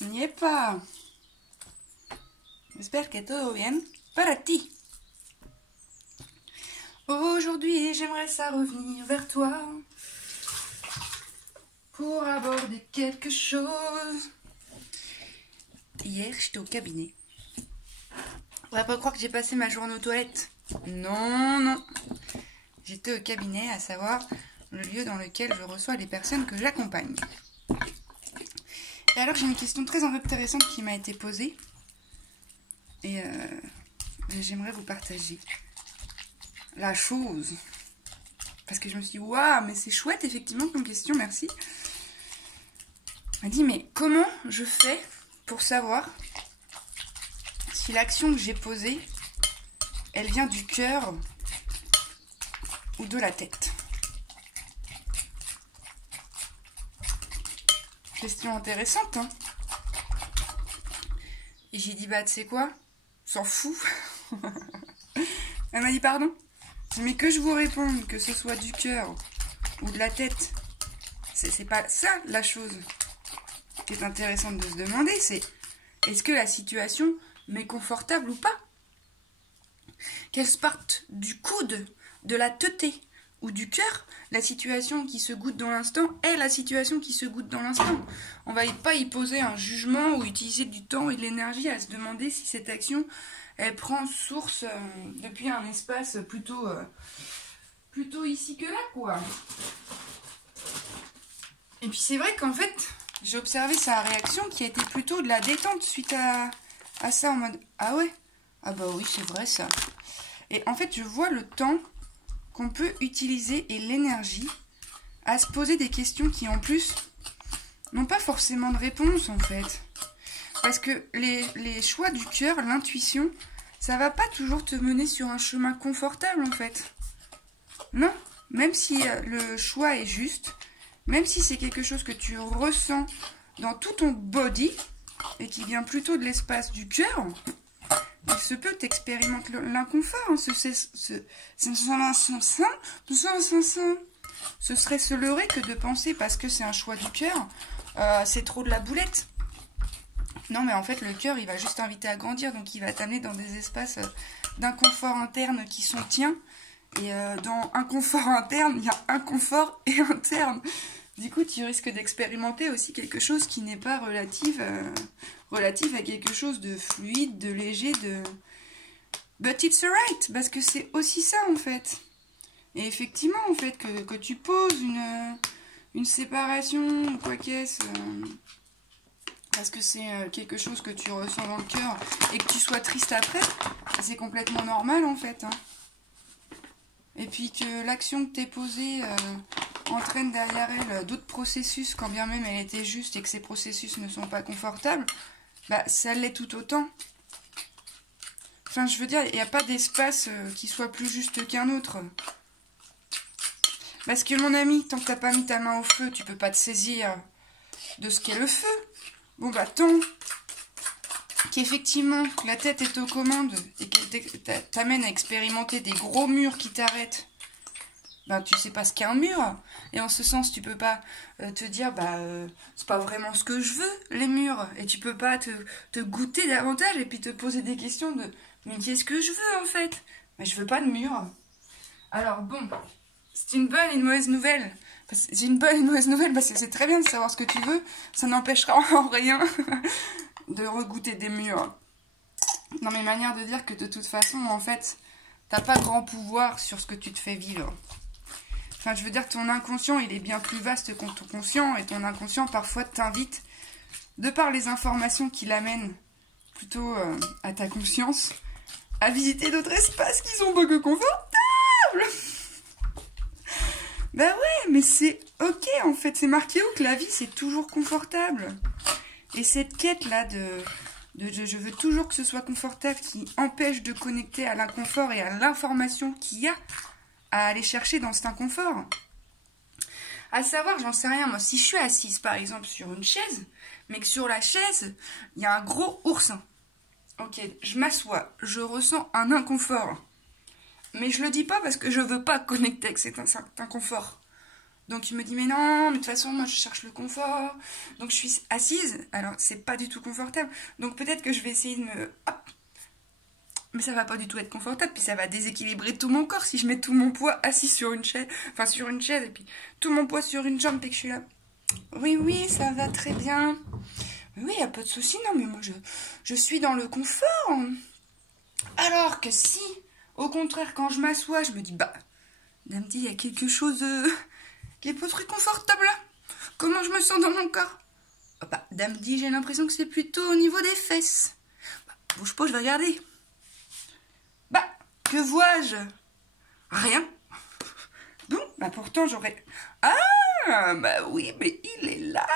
Yepa. J'espère que todo bien para ti. Aujourd'hui, j'aimerais ça revenir vers toi pour aborder quelque chose. Hier, j'étais au cabinet. On va pas croire que j'ai passé ma journée aux toilettes. Non, non. J'étais au cabinet, à savoir le lieu dans lequel je reçois les personnes que j'accompagne. Et alors, j'ai une question très intéressante qui m'a été posée. Et j'aimerais vous partager la chose. Parce que je me suis dit, waouh, mais c'est chouette, effectivement, comme question, merci. Elle m'a dit, mais comment je fais pour savoir si l'action que j'ai posée, elle vient du cœur ou de la tête? Question intéressante, hein. Et j'ai dit, bah, tu sais quoi? S'en fout. Elle m'a dit, pardon? Mais que je vous réponde, que ce soit du cœur ou de la tête, c'est pas ça la chose qui est intéressante de se demander, c'est est-ce que la situation m'est confortable ou pas? Qu'elle parte du coude, de la teuté ou du cœur, la situation qui se goûte dans l'instant est la situation qui se goûte dans l'instant. On va pas y poser un jugement ou utiliser du temps et de l'énergie à se demander si cette action, elle prend source depuis un espace plutôt ici que là, quoi. Et puis c'est vrai qu'en fait, j'ai observé sa réaction qui a été plutôt de la détente suite à ça, en mode « Ah ouais? Ah bah oui, c'est vrai ça. » Et en fait, je vois le temps qu'on peut utiliser et l'énergie à se poser des questions qui, en plus, n'ont pas forcément de réponse, en fait. Parce que les choix du cœur, l'intuition, ça va pas toujours te mener sur un chemin confortable, en fait. Non, même si le choix est juste, même si c'est quelque chose que tu ressens dans tout ton body, et qui vient plutôt de l'espace du cœur, il se peut t'expérimenter l'inconfort. Ce serait se leurrer que de penser, parce que c'est un choix du cœur, c'est trop de la boulette. Non, mais en fait, le cœur, il va juste t'inviter à grandir, donc il va t'amener dans des espaces d'inconfort interne qui sont tiens. Et dans inconfort interne, il y a inconfort et interne. Du coup, tu risques d'expérimenter aussi quelque chose qui n'est pas relatif à quelque chose de fluide, de léger, de... But it's alright, parce que c'est aussi ça, en fait. Et effectivement, en fait, que tu poses une séparation, ou quoi qu'est-ce, parce que c'est quelque chose que tu ressens dans le cœur, et que tu sois triste après, c'est complètement normal, en fait, hein. Et puis que l'action que t'es posée entraîne derrière elle d'autres processus, quand bien même elle était juste et que ces processus ne sont pas confortables, bah ça l'est tout autant. Enfin, je veux dire, il n'y a pas d'espace qui soit plus juste qu'un autre. Parce que mon ami, tant que t'as pas mis ta main au feu, tu peux pas te saisir de ce qu'est le feu. Bon bah tant qu'effectivement la tête est aux commandes et qu'elle t'amène à expérimenter des gros murs qui t'arrêtent, ben tu sais pas ce qu'est un mur, et en ce sens tu peux pas te dire c'est pas vraiment ce que je veux, les murs, et tu peux pas te goûter davantage et puis te poser des questions de mais qu'est-ce que je veux en fait? Mais je veux pas de mur. Alors bon, c'est une bonne et une mauvaise nouvelle. C'est une bonne et une mauvaise nouvelle parce que c'est très bien de savoir ce que tu veux, ça n'empêchera en rien de regoûter des murs. Dans mes manières de dire que de toute façon, en fait, t'as pas grand pouvoir sur ce que tu te fais vivre. Enfin, je veux dire, ton inconscient, il est bien plus vaste que ton conscient, et ton inconscient, parfois, t'invite, de par les informations qu'il amène plutôt à ta conscience, à visiter d'autres espaces qui sont beaucoup confortables. Bah ouais, mais c'est ok, en fait, c'est marqué où que la vie, c'est toujours confortable. Et cette quête-là de je veux toujours que ce soit confortable qui empêche de connecter à l'inconfort et à l'information qu'il y a à aller chercher dans cet inconfort. À savoir, j'en sais rien, moi, si je suis assise par exemple sur une chaise, mais que sur la chaise, il y a un gros oursin. Ok, je m'assois, je ressens un inconfort. Mais je le dis pas parce que je veux pas connecter avec cet inconfort. Donc il me dit mais non, mais de toute façon moi je cherche le confort. Donc je suis assise, alors c'est pas du tout confortable. Donc peut-être que je vais essayer de me... Hop. Mais ça va pas du tout être confortable, puis ça va déséquilibrer tout mon corps si je mets tout mon poids assis sur une chaise, enfin sur une chaise, et puis tout mon poids sur une jambe, et que je suis là. Oui, oui, ça va très bien. Oui, y a pas de souci, non, mais moi je suis dans le confort. Alors que si, au contraire, quand je m'assois, je me dis, bah, Dame dit, il y a quelque chose qui est pas très confortable là. Comment je me sens dans mon corps? Bah, Dame dit, j'ai l'impression que c'est plutôt au niveau des fesses. Bah, bouge pas, je vais regarder. Bah, que vois-je? Rien. Bon, bah pourtant j'aurais... Ah, bah oui, mais il est là.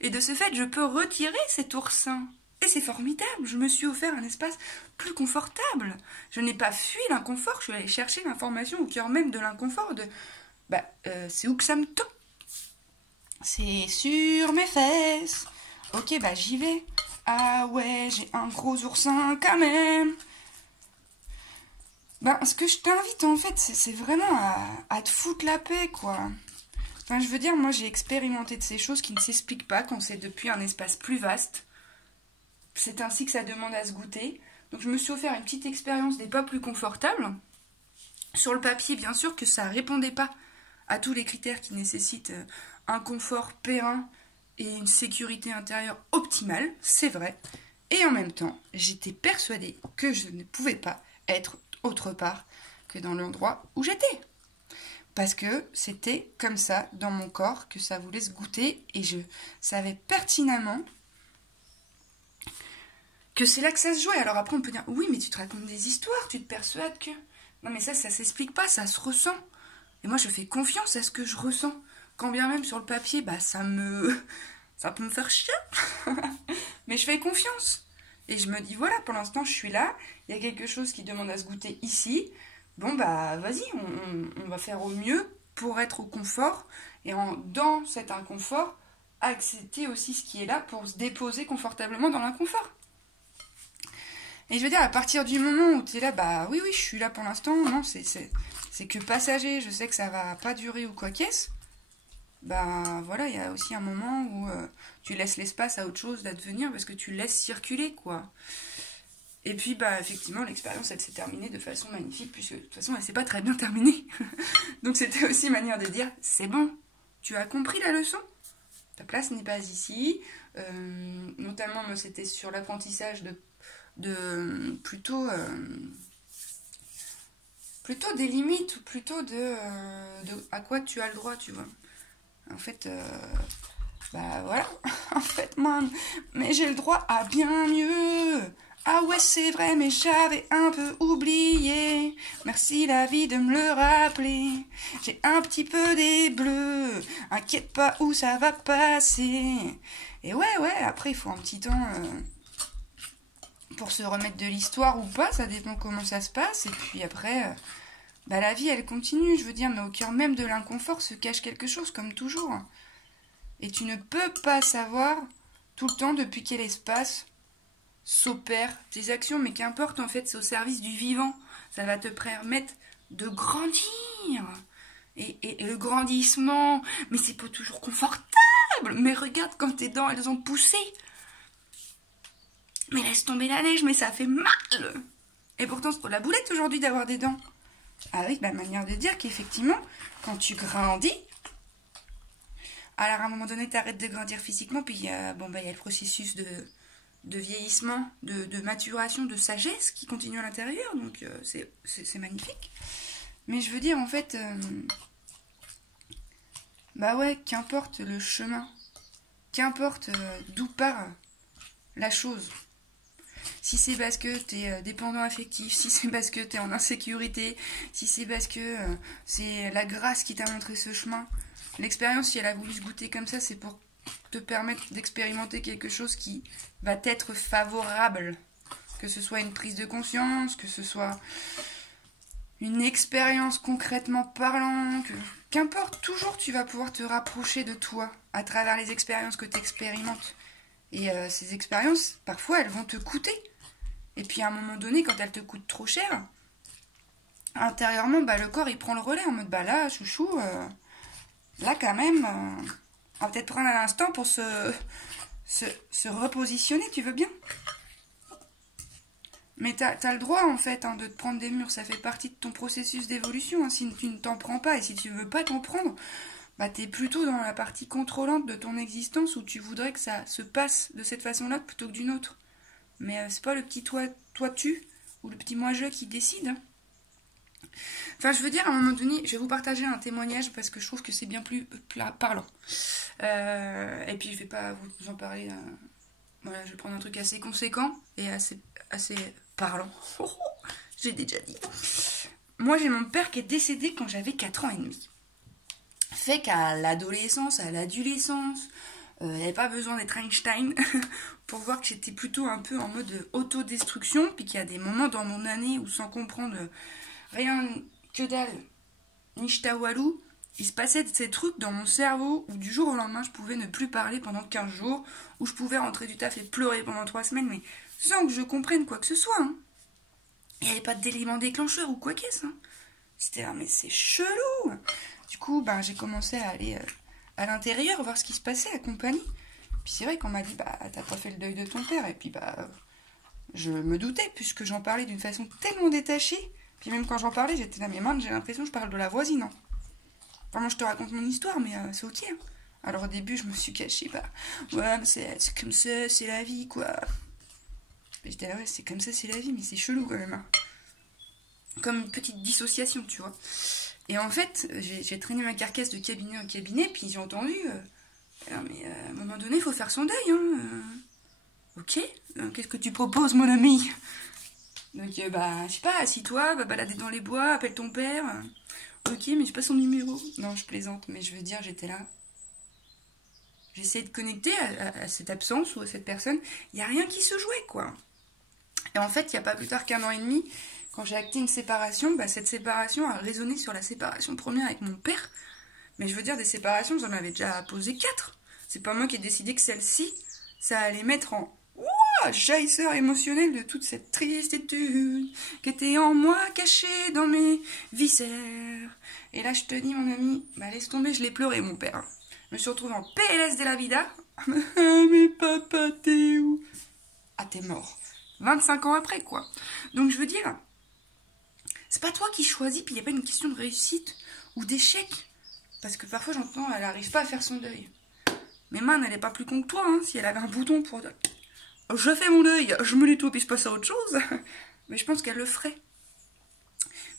Et de ce fait, je peux retirer cet oursin. Et c'est formidable, je me suis offert un espace plus confortable. Je n'ai pas fui l'inconfort, je suis allée chercher l'information au cœur même de l'inconfort. Bah, c'est où que ça me tend? C'est sur mes fesses. Ok, bah j'y vais. Ah ouais, j'ai un gros oursin quand même. Ben, ce que je t'invite en fait, c'est vraiment à te foutre la paix, quoi. Enfin, je veux dire, moi j'ai expérimenté de ces choses qui ne s'expliquent pas quand c'est depuis un espace plus vaste. C'est ainsi que ça demande à se goûter. Donc je me suis offert une petite expérience des pas plus confortables. Sur le papier, bien sûr que ça répondait pas à tous les critères qui nécessitent un confort périn et une sécurité intérieure optimale, c'est vrai. Et en même temps, j'étais persuadée que je ne pouvais pas être autre part que dans l'endroit où j'étais. Parce que c'était comme ça dans mon corps que ça voulait se goûter et je savais pertinemment que c'est là que ça se jouait. Alors après on peut dire oui mais tu te racontes des histoires, tu te persuades que... Non mais ça s'explique pas, ça se ressent. Et moi je fais confiance à ce que je ressens. Quand bien même sur le papier, bah ça peut me faire chier. Mais je fais confiance. Et je me dis, voilà, pour l'instant, je suis là. Il y a quelque chose qui demande à se goûter ici. Bon, bah, vas-y, on va faire au mieux pour être au confort. Et dans cet inconfort, accepter aussi ce qui est là pour se déposer confortablement dans l'inconfort. Et je veux dire, à partir du moment où tu es là, bah oui, je suis là pour l'instant. Non, c'est que passager. Je sais que ça va pas durer ou quoi qu'est-ce. Ben voilà, il y a aussi un moment où tu laisses l'espace à autre chose d'advenir parce que tu laisses circuler, quoi. Et puis, bah effectivement, l'expérience, elle s'est terminée de façon magnifique puisque de toute façon, elle s'est pas très bien terminée. Donc c'était aussi une manière de dire, c'est bon, tu as compris la leçon. Ta place n'est pas ici. Notamment, moi, c'était sur l'apprentissage de plutôt des limites ou plutôt de à quoi tu as le droit, tu vois. En fait, bah voilà, en fait, moi, mais j'ai le droit à bien mieux. Ah ouais, c'est vrai, mais j'avais un peu oublié. Merci la vie de me le rappeler. J'ai un petit peu des bleus, inquiète pas où ça va passer. Et ouais, après il faut un petit temps pour se remettre de l'histoire ou pas, ça dépend comment ça se passe. Et puis après... bah la vie elle continue, je veux dire, mais au cœur même de l'inconfort se cache quelque chose, comme toujours. Et tu ne peux pas savoir tout le temps depuis quel espace s'opèrent tes actions, mais qu'importe, en fait, c'est au service du vivant. Ça va te permettre de grandir. Et le grandissement, mais c'est pas toujours confortable. Mais regarde quand tes dents, elles ont poussé. Mais laisse tomber la neige, mais ça fait mal. Et pourtant, c'est pour la boulette aujourd'hui d'avoir des dents. Avec la manière de dire qu'effectivement, quand tu grandis, alors à un moment donné, tu arrêtes de grandir physiquement, puis il y a le processus de vieillissement, de maturation, de sagesse qui continue à l'intérieur, donc c'est magnifique. Mais je veux dire, en fait, bah ouais, qu'importe le chemin, qu'importe d'où part la chose. Si c'est parce que tu es dépendant affectif, si c'est parce que tu es en insécurité, si c'est parce que c'est la grâce qui t'a montré ce chemin. L'expérience, si elle a voulu se goûter comme ça, c'est pour te permettre d'expérimenter quelque chose qui va t'être favorable. Que ce soit une prise de conscience, que ce soit une expérience concrètement parlant, qu'importe, toujours tu vas pouvoir te rapprocher de toi à travers les expériences que tu expérimentes. Et ces expériences, parfois, elles vont te coûter. Et puis à un moment donné, quand elles te coûtent trop cher, intérieurement, bah, le corps, il prend le relais en mode, bah là, chouchou, là, quand même, on va peut-être prendre un instant pour se repositionner, tu veux bien? Mais t'as le droit, en fait, hein, de te prendre des murs. Ça fait partie de ton processus d'évolution. Hein. Si tu ne t'en prends pas et si tu veux pas t'en prendre, bah t'es plutôt dans la partie contrôlante de ton existence où tu voudrais que ça se passe de cette façon-là plutôt que d'une autre. Mais c'est pas le petit toi-tu ou le petit moi-je qui décide. Hein. Enfin, je veux dire, à un moment donné, je vais vous partager un témoignage parce que je trouve que c'est bien plus parlant. Et puis, je vais pas vous en parler. Voilà, je vais prendre un truc assez conséquent et assez parlant. J'ai déjà dit. Moi, j'ai mon père qui est décédé quand j'avais 4 ans et demi. Fait qu'à l'adolescence, à l'adolescence, il n'y avait pas besoin d'être Einstein pour voir que j'étais plutôt un peu en mode autodestruction, puis qu'il y a des moments dans mon année où, sans comprendre rien que dalle, ni ch'taoualou, il se passait de ces trucs dans mon cerveau où du jour au lendemain je pouvais ne plus parler pendant 15 jours, où je pouvais rentrer du taf et pleurer pendant 3 semaines, mais sans que je comprenne quoi que ce soit. Hein. Il n'y avait pas d'élément déclencheur ou quoi qu'est-ce. Hein. C'était là, mais c'est chelou. Du coup, ben, j'ai commencé à aller à l'intérieur, voir ce qui se passait, à compagnie. Puis c'est vrai qu'on m'a dit, bah, t'as pas fait le deuil de ton père. Et puis, bah, je me doutais, puisque j'en parlais d'une façon tellement détachée. Puis même quand j'en parlais, j'étais là, mais man, j'ai l'impression que je parle de la voisine. Hein. Enfin, moi, je te raconte mon histoire, mais c'est ok. Hein. Alors au début, je me suis cachée, bah, ouais, mais c'est comme ça, c'est la vie, quoi. Et j'étais là, ouais, c'est comme ça, c'est la vie, mais c'est chelou quand même. Hein. Comme une petite dissociation, tu vois. Et en fait, j'ai traîné ma carcasse de cabinet en cabinet, puis j'ai entendu, mais à un moment donné, il faut faire son deuil, hein. Ok, qu'est-ce que tu proposes, mon ami? Donc, bah, je sais pas, assis-toi, va balader dans les bois, appelle ton père. Ok, mais j'ai pas son numéro. Non, je plaisante, mais je veux dire, j'étais là. J'essayais de connecter à cette absence ou à cette personne. Il n'y a rien qui se jouait, quoi. Et en fait, il n'y a pas plus tard qu'1 an et demi, quand j'ai acté une séparation, bah, cette séparation a résonné sur la séparation première avec mon père. Mais je veux dire, des séparations, j'en avais déjà posé 4. C'est pas moi qui ai décidé que celle-ci, ça allait mettre en jaillisseur émotionnel de toute cette tristitude qui était en moi, cachée dans mes viscères. Et là, je te dis, mon ami, bah laisse tomber, je l'ai pleuré, mon père. Je me suis retrouvée en PLS de la vida. Mais papa, t'es où? Ah, t'es mort. 25 ans après, quoi. Donc, je veux dire, c'est pas toi qui choisis, puis il n'y a pas une question de réussite ou d'échec. Parce que parfois, j'entends, elle n'arrive pas à faire son deuil. Mais man, elle n'est pas plus con que toi, hein, si elle avait un bouton pour dire je fais mon deuil, je me l'étouffe, puis je passe à autre chose. Mais je pense qu'elle le ferait.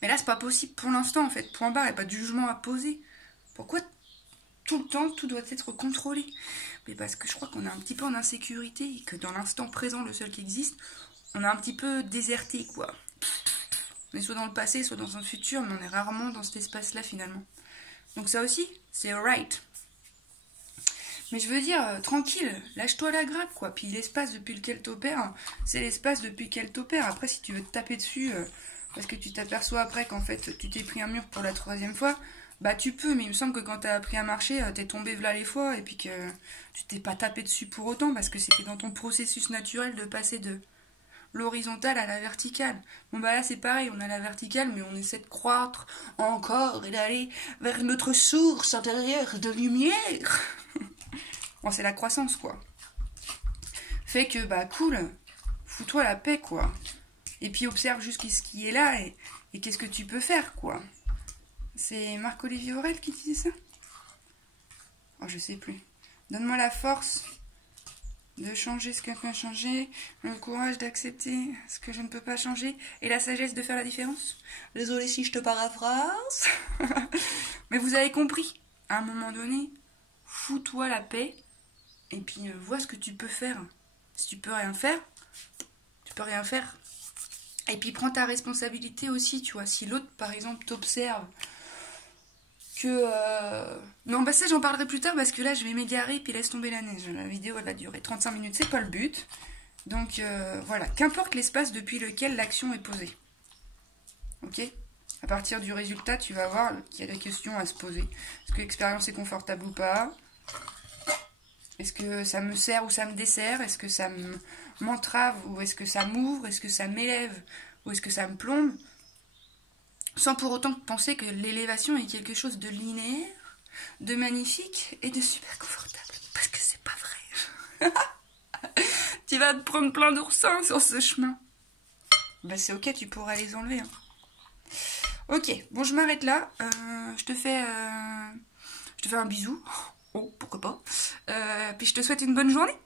Mais là, c'est pas possible pour l'instant, en fait. Point barre, il n'y a pas de jugement à poser. Pourquoi tout le temps, tout doit être contrôlé? Mais parce que je crois qu'on est un petit peu en insécurité et que dans l'instant présent, le seul qui existe, on est un petit peu déserté, quoi. On est soit dans le passé, soit dans un futur, mais on est rarement dans cet espace-là, finalement. Donc ça aussi, c'est alright. Mais je veux dire, tranquille, lâche-toi la grappe, quoi. Puis l'espace depuis lequel t'opères, c'est l'espace depuis lequel t'opères. Après, si tu veux te taper dessus, parce que tu t'aperçois après qu'en fait, tu t'es pris un mur pour la 3e fois, bah tu peux, mais il me semble que quand t'as appris à marcher, t'es tombé v'là les fois, et puis que tu t'es pas tapé dessus pour autant, parce que c'était dans ton processus naturel de passer de l'horizontale à la verticale. Bon bah là c'est pareil, on a la verticale, mais on essaie de croître encore et d'aller vers notre source intérieure de lumière. Bon, c'est la croissance, quoi. Fait que, bah, cool, fous-toi la paix, quoi. Et puis observe juste ce qui est là et qu'est-ce que tu peux faire, quoi. C'est Marc-Olivier Aurel qui disait ça? Oh, je sais plus. Donne-moi la force de changer ce que je peux changer, le courage d'accepter ce que je ne peux pas changer, et la sagesse de faire la différence. Désolée si je te paraphrase. Mais vous avez compris. À un moment donné, fous-toi la paix. Et puis, vois ce que tu peux faire. Si tu peux rien faire, tu peux rien faire. Et puis, prends ta responsabilité aussi, tu vois. Si l'autre, par exemple, t'observe que... Non, bah ça, j'en parlerai plus tard parce que là, je vais m'égarer puis laisse tomber la neige. La vidéo, elle va durer 35 minutes, c'est pas le but. Donc, voilà. Qu'importe l'espace depuis lequel l'action est posée. Ok ? À partir du résultat, tu vas voir qu'il y a des questions à se poser. Est-ce que l'expérience est confortable ou pas ? Est-ce que ça me sert ou ça me dessert? Est-ce que ça m'entrave ou est-ce que ça m'ouvre? Est-ce que ça m'élève ou est-ce que ça me plombe? Sans pour autant penser que l'élévation est quelque chose de linéaire. de magnifique et de super confortable. Parce que c'est pas vrai. Tu vas te prendre plein d'oursins sur ce chemin. Bah c'est ok, tu pourras les enlever. Hein. Ok, bon je m'arrête là. Je te fais un bisou. Oh, pourquoi pas. Puis je te souhaite une bonne journée.